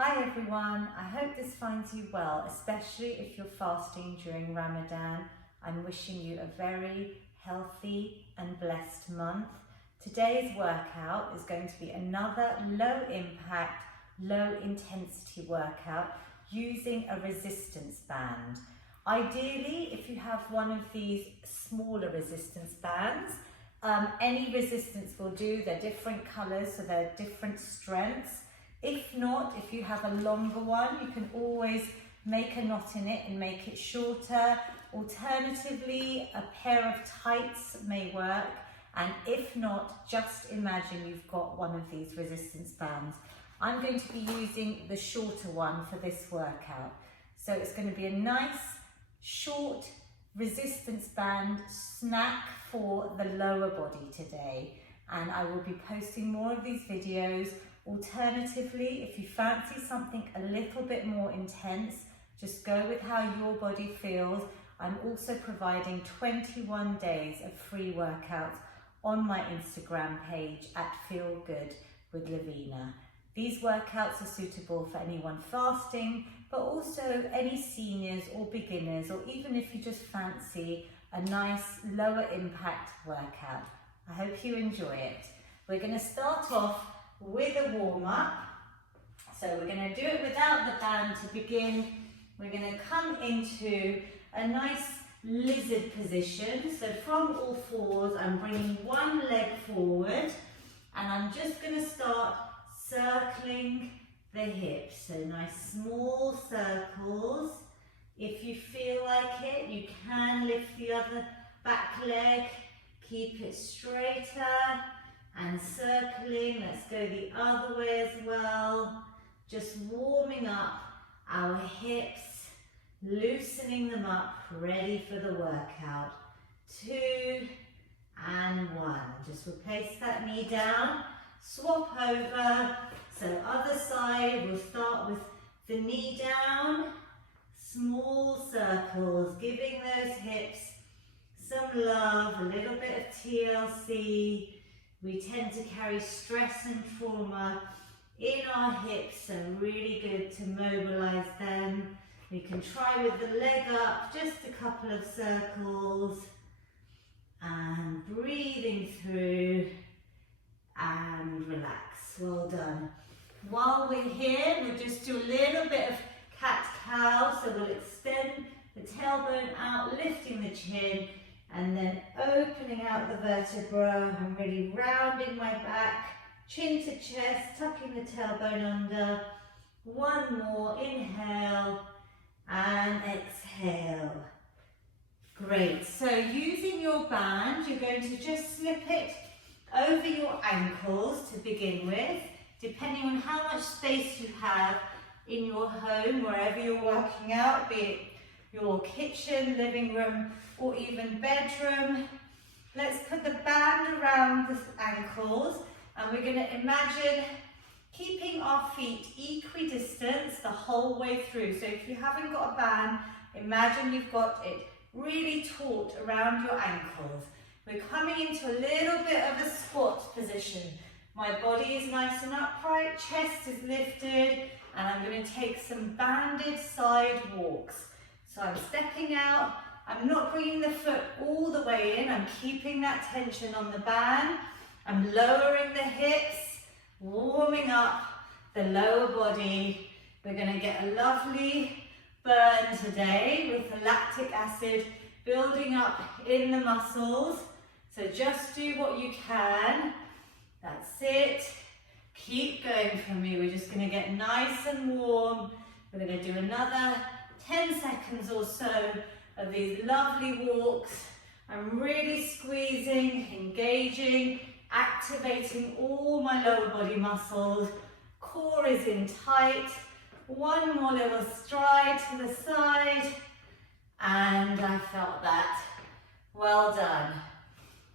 Hi everyone, I hope this finds you well, especially if you're fasting during Ramadan. I'm wishing you a very healthy and blessed month. Today's workout is going to be another low impact, low intensity workout using a resistance band. Ideally, if you have one of these smaller resistance bands, any resistance will do. They're different colours, so they're different strengths. If not, if you have a longer one, you can always make a knot in it and make it shorter. Alternatively, a pair of tights may work. And if not, just imagine you've got one of these resistance bands. I'm going to be using the shorter one for this workout. So it's going to be a nice, short resistance band snack for the lower body today. And I will be posting more of these videos. Alternatively, if you fancy something a little bit more intense, just go with how your body feels. I'm also providing 21 days of free workouts on my Instagram page at feelgoodwithlavina. These workouts are suitable for anyone fasting, but also any seniors or beginners, or even if you just fancy a nice lower impact workout. I hope you enjoy it. We're going to start off with a warm-up. So we're going to do it without the band to begin. We're going to come into a nice lizard position. So from all fours, I'm bringing one leg forward and I'm just going to start circling the hips. So nice small circles. If you feel like it, you can lift the other back leg, keep it straighter. And circling, let's go the other way as well. Just warming up our hips, loosening them up, ready for the workout. 2 and 1. Just replace that knee down, swap over. So other side, we'll start with the knee down, small circles, giving those hips some love, a little bit of TLC. We tend to carry stress and trauma in our hips, so really good to mobilize them. We can try with the leg up, just a couple of circles, and breathing through and relax. Well done. While we're here, we'll just do a little bit of cat-cow, so we'll extend the tailbone out, lifting the chin, and then opening out the vertebra and really rounding my back, chin to chest, tucking the tailbone under. One more, inhale and exhale. Great, so using your band, you're going to just slip it over your ankles to begin with, depending on how much space you have in your home, wherever you're working out, be it your kitchen, living room, or even bedroom. Let's put the band around the ankles and we're going to imagine keeping our feet equidistant the whole way through. So if you haven't got a band, imagine you've got it really taut around your ankles. We're coming into a little bit of a squat position. My body is nice and upright, chest is lifted, and I'm going to take some banded side walks. So I'm stepping out, I'm not bringing the foot all the way in, I'm keeping that tension on the band. I'm lowering the hips, warming up the lower body. We're going to get a lovely burn today with the lactic acid building up in the muscles. So just do what you can. That's it. Keep going for me. We're just going to get nice and warm. We're going to do another 10 seconds or so of these lovely walks. I'm really squeezing, engaging, activating all my lower body muscles. Core is in tight. One more little stride to the side. And I felt that. Well done.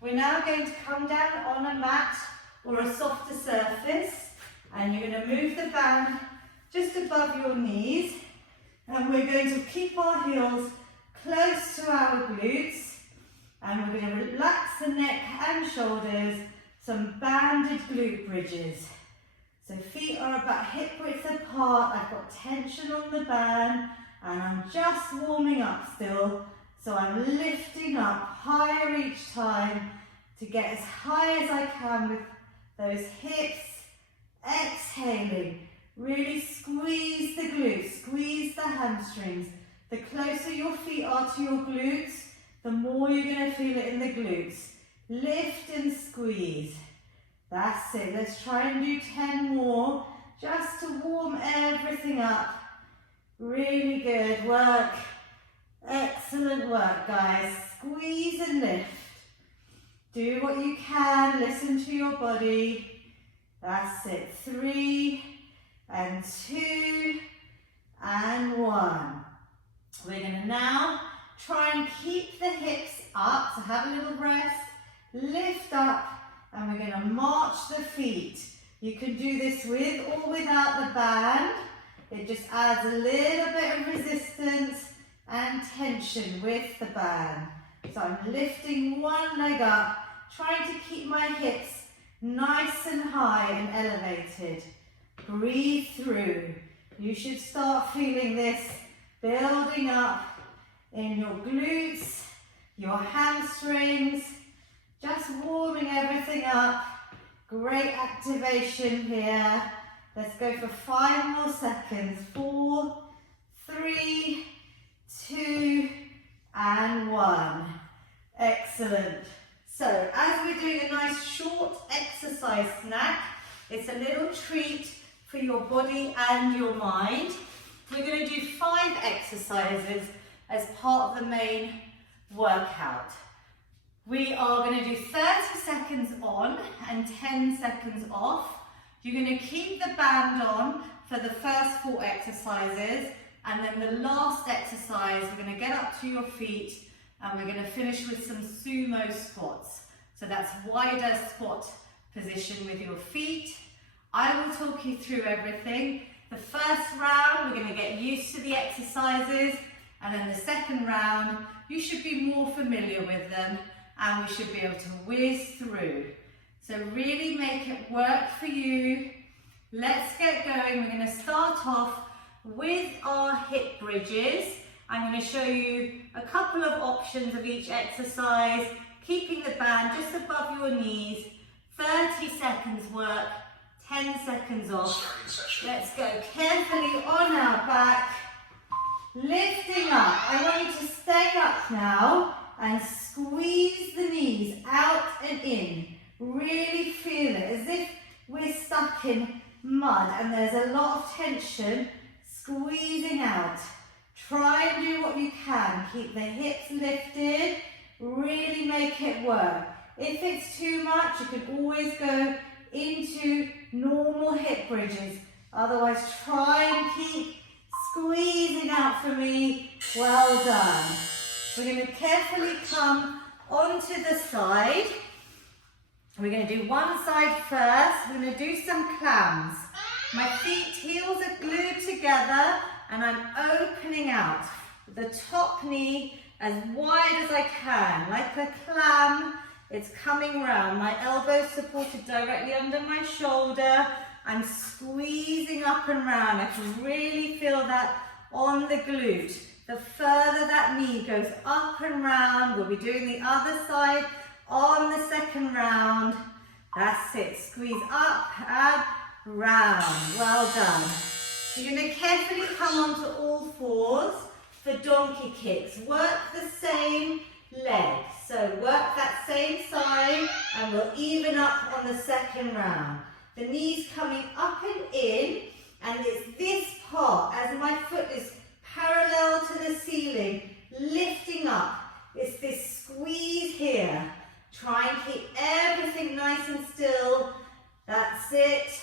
We're now going to come down on a mat or a softer surface. And you're going to move the band just above your knees. And we're going to keep our heels close to our glutes. And we're going to relax the neck and shoulders, some banded glute bridges. So So feet are about hip width apart. I've got tension on the band and I'm just warming up still. So I'm lifting up higher each time to get as high as I can with those hips. Exhaling, really squeeze the glutes, squeeze the hamstrings. The closer your feet are to your glutes, the more you're going to feel it in the glutes. Lift and squeeze. That's it. Let's try and do 10 more just to warm everything up. Really good work. Excellent work, guys. Squeeze and lift. Do what you can. Listen to your body. That's it. 3 and 2 and 1. We're going to now try and keep the hips up. So have a little rest. Lift up. And we're going to march the feet. You can do this with or without the band. It just adds a little bit of resistance and tension with the band. So I'm lifting one leg up, trying to keep my hips nice and high and elevated. Breathe through. You should start feeling this building up in your glutes, your hamstrings, just warming everything up. Great activation here. Let's go for 5 more seconds. 4, 3, 2, and 1. Excellent. So, as we're doing a nice short exercise snack, it's a little treat for your body and your mind. We're going to do 5 exercises as part of the main workout. We are going to do 30 seconds on and 10 seconds off. You're going to keep the band on for the first 4 exercises, and then the last exercise, we're going to get up to your feet and we're going to finish with some sumo squats. So that's wider squat position with your feet. I will talk you through everything. The first round, we're going to get used to the exercises, and then the second round, you should be more familiar with them, and we should be able to whiz through. So really make it work for you. Let's get going. We're going to start off with our hip bridges. I'm going to show you a couple of options of each exercise, keeping the band just above your knees. 30 seconds work, 10 seconds off. Let's go carefully on our back, lifting up. I want you to stay up now and squeeze the knees out and in. Really feel it as if we're stuck in mud and there's a lot of tension. Squeezing out. Try and do what you can. Keep the hips lifted. Really make it work. If it's too much, you can always go into normal hip bridges. Otherwise, try and keep squeezing out for me. Well done. We're going to carefully come onto the side. We're going to do one side first. We're going to do some clams. My feet, heels are glued together and I'm opening out. The top knee as wide as I can, like a clam. It's coming round. My elbows supported directly under my shoulder. I'm squeezing up and round. I can really feel that on the glute. The further that knee goes up and round, we'll be doing the other side on the second round. That's it. Squeeze up and round. Well done. You're going to carefully come onto all fours for donkey kicks. Work the same leg. So work that same side and we'll even up on the second round. The knees coming up and in, and it's this part as my foot is parallel to the ceiling, lifting up. It's this squeeze here. Try and keep everything nice and still. That's it.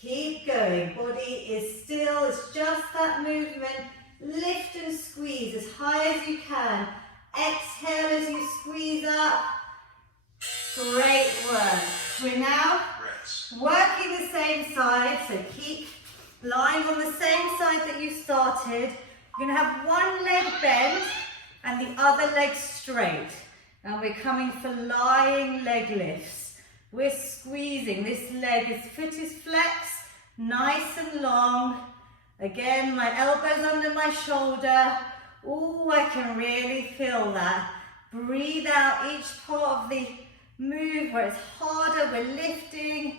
Keep going. Body is still. It's just that movement. Lift and squeeze as high as you can. Exhale as you squeeze up. Great work. We're now working the same side. So keep lying on the same side that you started. You're going to have one leg bent and the other leg straight. And we're coming for lying leg lifts. We're squeezing. This leg, its foot is flexed. nice and long. Again, my elbows under my shoulder. Oh, I can really feel that. Breathe out each part of the move where it's harder, we're lifting.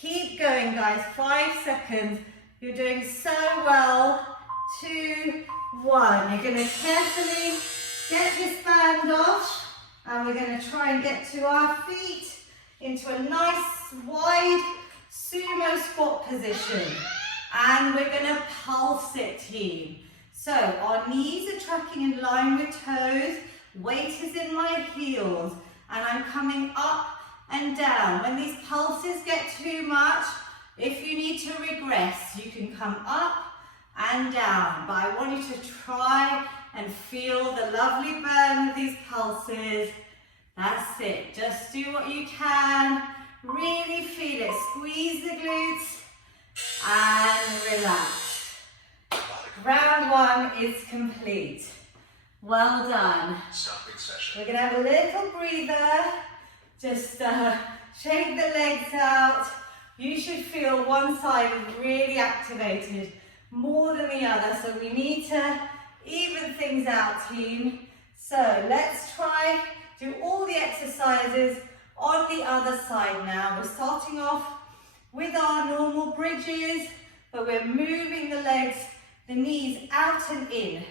Keep going, guys, 5 seconds. You're doing so well. 2, 1. You're gonna carefully get this band off, and we're gonna try and get to our feet into a nice wide sumo squat position. And we're gonna pulse it, team. So our knees are tracking in line with toes, weight is in my heels, and I'm coming up and down. When these pulses get too much, if you need to regress, you can come up and down. But I want you to try and feel the lovely burn of these pulses. That's it, just do what you can. Really feel it, squeeze the glutes and relax. Round 1 is complete. Well done. Stopping session. We're gonna have a little breather. Just shake the legs out. You should feel one side is really activated more than the other, so we need to even things out, team. So let's try do all the exercises on the other side now. We're starting off with our normal bridges, but we're moving the legs, the knees out and in,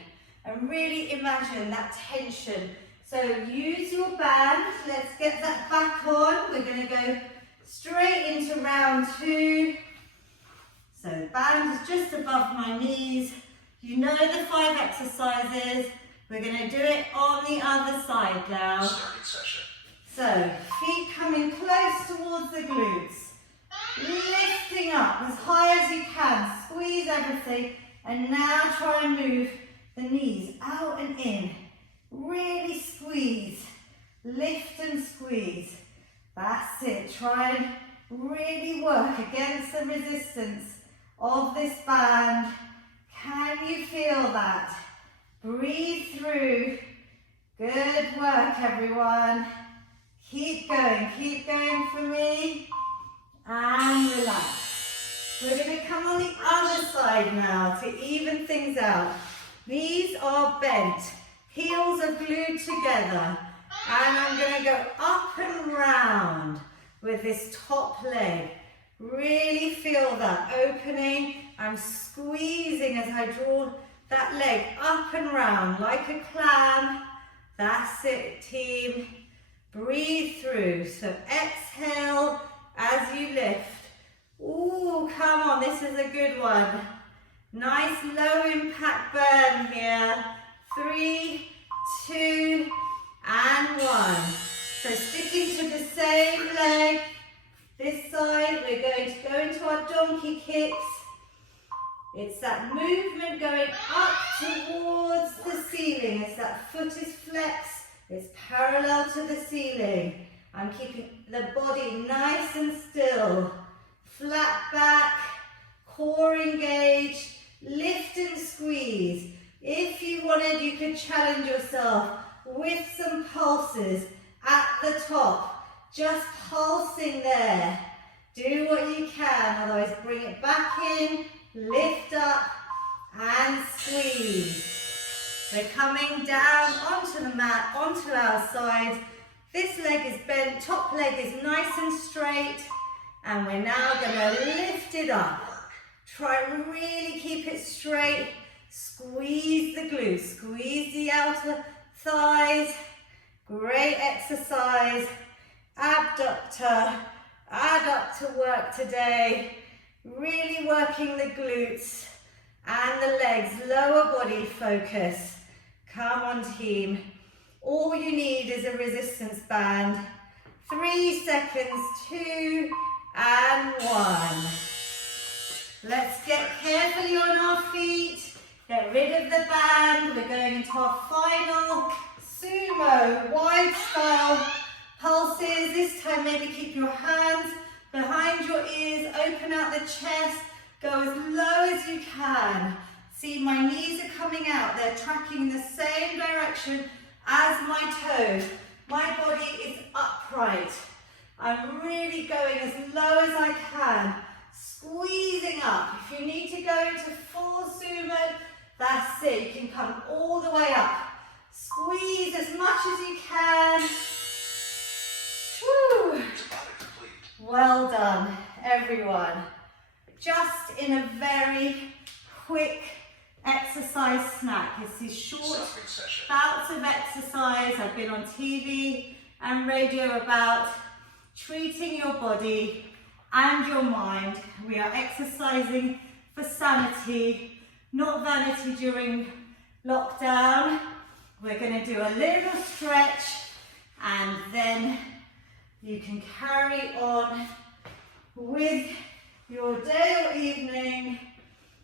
and really imagine that tension. So use your band. Let's get that back on. We're going to go straight into round 2. So the band is just above my knees. You know the 5 exercises. We're going to do it on the other side now. Starting session. So feet coming close towards the glutes. Lifting up as high as you can. Squeeze everything. And now try and move the knees out and in. Really squeeze. Lift and squeeze. That's it. Try and really work against the resistance of this band. Can you feel that? Breathe through. Good work, everyone. Keep going for me. And relax. We're going to come on the other side now to even things out. Knees are bent. Heels are glued together. And I'm going to go up and round with this top leg. Really feel that opening. I'm squeezing as I draw that leg up and round like a clam. That's it, team. Breathe through. So exhale as you lift. Ooh, come on, this is a good one. Nice low impact burn here. 3, 2, and 1. So sticking to the same leg. This side, we're going to go into our donkey kicks. It's that movement going up towards the ceiling. It's that foot is flexed. It's parallel to the ceiling. I'm keeping the body nice and still. Flat back, core engaged, lift and squeeze. If you wanted, you could challenge yourself with some pulses at the top. Just pulsing there. Do what you can, otherwise bring it back in, lift up and squeeze. We're coming down onto the mat, onto our sides. This leg is bent, top leg is nice and straight, and we're now going to lift it up. Try and really keep it straight. Squeeze the glutes, squeeze the outer thighs. Great exercise. Abductor, adductor work today. Really working the glutes and the legs, lower body focus. Come on, team. All you need is a resistance band. 3 seconds, 2 and 1. Let's get carefully on our feet. Get rid of the band. We're going into our final sumo wide style pulses. This time maybe keep your hands behind your ears, open out the chest, go as low as you can. See, my knees are coming out. They're tracking in the same direction as my toes. My body is upright. I'm really going as low as I can. squeezing up. If you need to go into full sumo, that's it. You can come all the way up. Squeeze as much as you can. Whew. Well done, everyone. Just in a very quick exercise snack. This is short bouts of exercise. I've been on TV and radio about treating your body and your mind. We are exercising for sanity, not vanity during lockdown. We're going to do a little stretch and then you can carry on with your day or evening.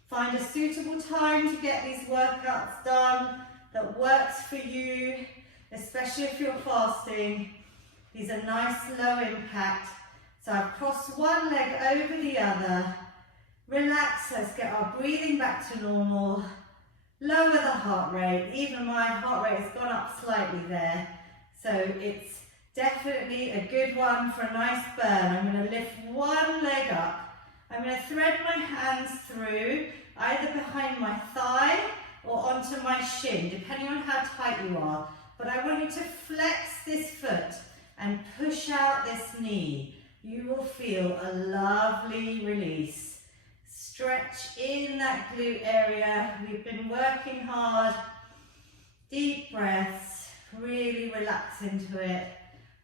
Find a suitable time to get these workouts done that works for you, especially if you're fasting. These are nice low impact. So I've crossed one leg over the other. Relax, let's get our breathing back to normal. Lower the heart rate. Even my heart rate has gone up slightly there. So it's definitely a good one for a nice burn. I'm going to lift one leg up. I'm going to thread my hands through, either behind my thigh or onto my shin, depending on how tight you are. But I want you to flex this foot and push out this knee. You will feel a lovely release. Stretch in that glute area. We've been working hard. Deep breaths, really relax into it.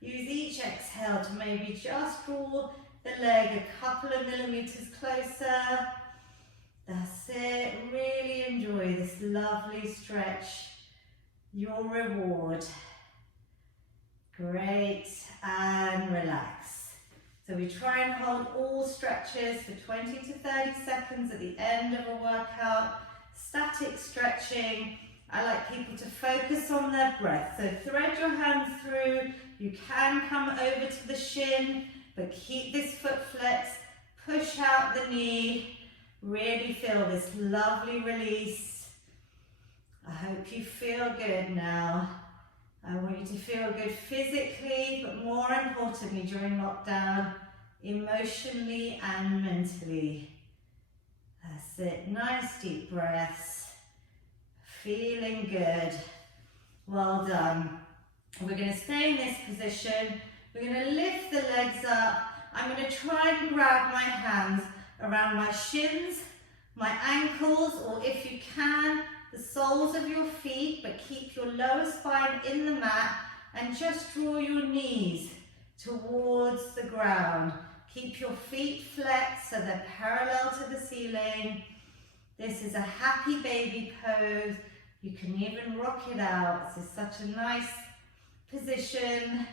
Use each exhale to maybe just draw the leg a couple of millimeters closer. That's it. Really enjoy this lovely stretch. Your reward. Great, and relax. So we try and hold all stretches for 20 to 30 seconds at the end of a workout. Static stretching. I like people to focus on their breath. So thread your hands through. You can come over to the shin, but keep this foot flexed. Push out the knee. Really feel this lovely release. I hope you feel good now. I want you to feel good physically, but more importantly during lockdown, emotionally and mentally. That's it. Nice deep breaths. Feeling good. Well done. We're going to stay in this position. We're going to lift the legs up. I'm going to try and grab my hands around my shins, my ankles, or if you can, the soles of your feet, but keep your lower spine in the mat and just draw your knees towards the ground. Keep your feet flexed so they're parallel to the ceiling. This is a happy baby pose. You can even rock it out. This is such a nice position.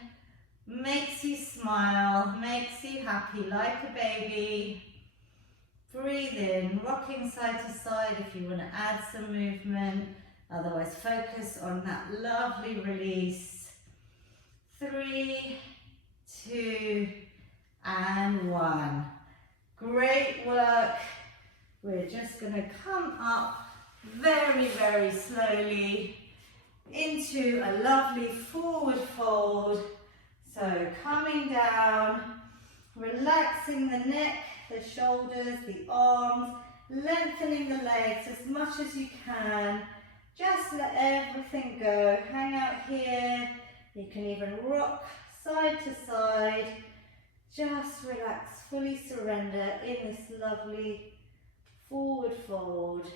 Makes you smile, makes you happy like a baby. Breathe in, rocking side to side if you want to add some movement. Otherwise, focus on that lovely release. 3, 2, and 1. Great work. We're just going to come up very, very slowly into a lovely forward fold. So coming down, relaxing the neck, the shoulders, the arms, lengthening the legs as much as you can. Just let everything go. Hang out here. You can even rock side to side. Just relax, fully surrender in this lovely forward fold.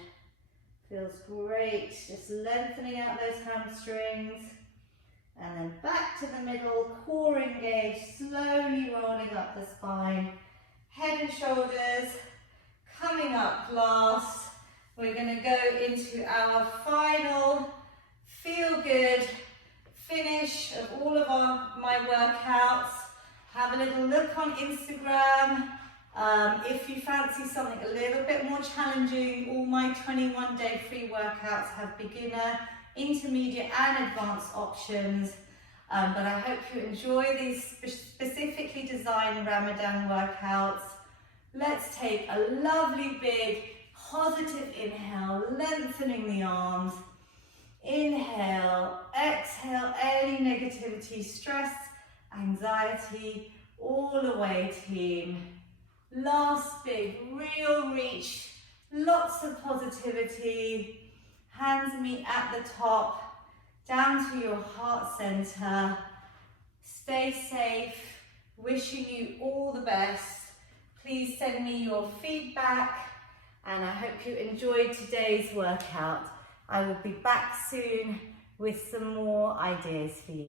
Feels great. Just lengthening out those hamstrings. And then back to the middle, core engaged, slowly rolling up the spine. Head and shoulders coming up last. We're going to go into our final feel good finish of all of my workouts. Have a little look on Instagram. If you fancy something a little bit more challenging, all my 21-day free workouts have beginner, intermediate and advanced options. But I hope you enjoy these specifically designed Ramadan workouts. Let's take a lovely big positive inhale, lengthening the arms. Inhale, exhale any negativity, stress, anxiety, all away team. Last big, real reach, lots of positivity. Hands meet at the top, down to your heart center. Stay safe, wishing you all the best. Please send me your feedback, and I hope you enjoyed today's workout. I will be back soon with some more ideas for you.